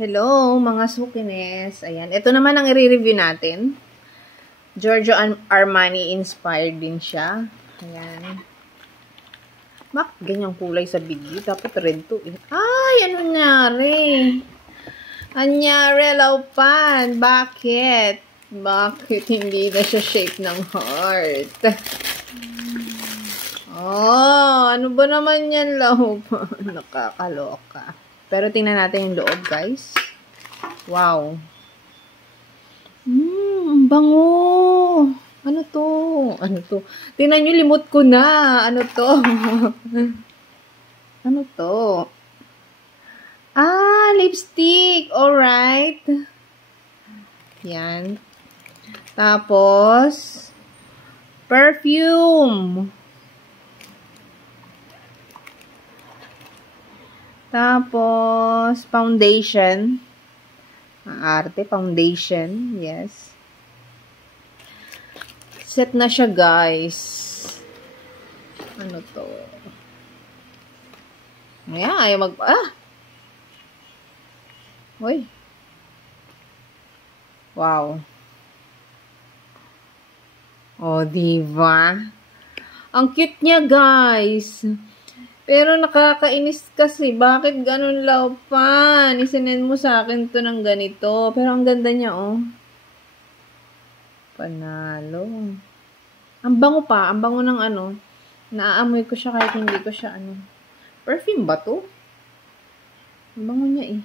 Hello, mga sukines. Ayan. Ito naman ang i-review natin. Giorgio Armani inspired din siya. Ayan. Bakit ganyang kulay sa bigyo? Dapat red to. Ay, ano nangyari? Anyari, Laupan. Bakit? Bakit hindi na siya shape ng heart? Oh, ano ba naman yan, Laupan? Nakakaloka. Pero tingnan natin yung loob, guys. Wow. Bango. Ano to? Ano to? Tingnan nyo, limot ko na. Ano to? Ano to? Ah, lipstick. Alright. Yan. Tapos, perfume. Tapos, foundation. Arte, foundation. Yes. Set na siya, guys. Ano to? Ayan, ayaw Uy. Wow. Oh, diba? Ang cute niya, guys. Pero nakakainis kasi. Bakit ganun, Laupan? Isinend mo sa akin to ng ganito. Pero ang ganda niya, oh. Panalo. Ang bango pa. Ang bango ng ano. Naaamoy ko siya kahit hindi ko siya ano. Perfume ba to? Ang bango niya eh.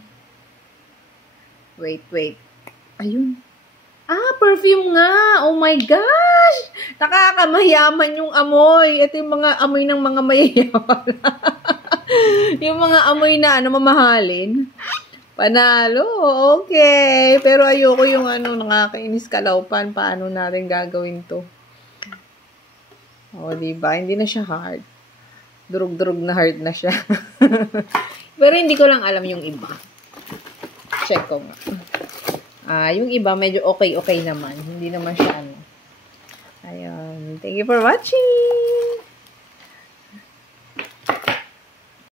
Wait. Ayun. Ah, perfume nga. Oh my gosh. Nakakamayaman yung amoy. Ito yung mga amoy ng mga mayayaman. Yung mga amoy na ano, mamahalin. Panalo. Okay. Pero ayoko yung ano, nakakainis ka, Laupan. Paano natin gagawin to? O, diba? Hindi na siya hard. Durug-durug na hard na siya. Pero hindi ko lang alam yung iba. Check ko nga. Yung iba, medyo okay naman. Hindi naman siya ano. Ayun. Thank you for watching!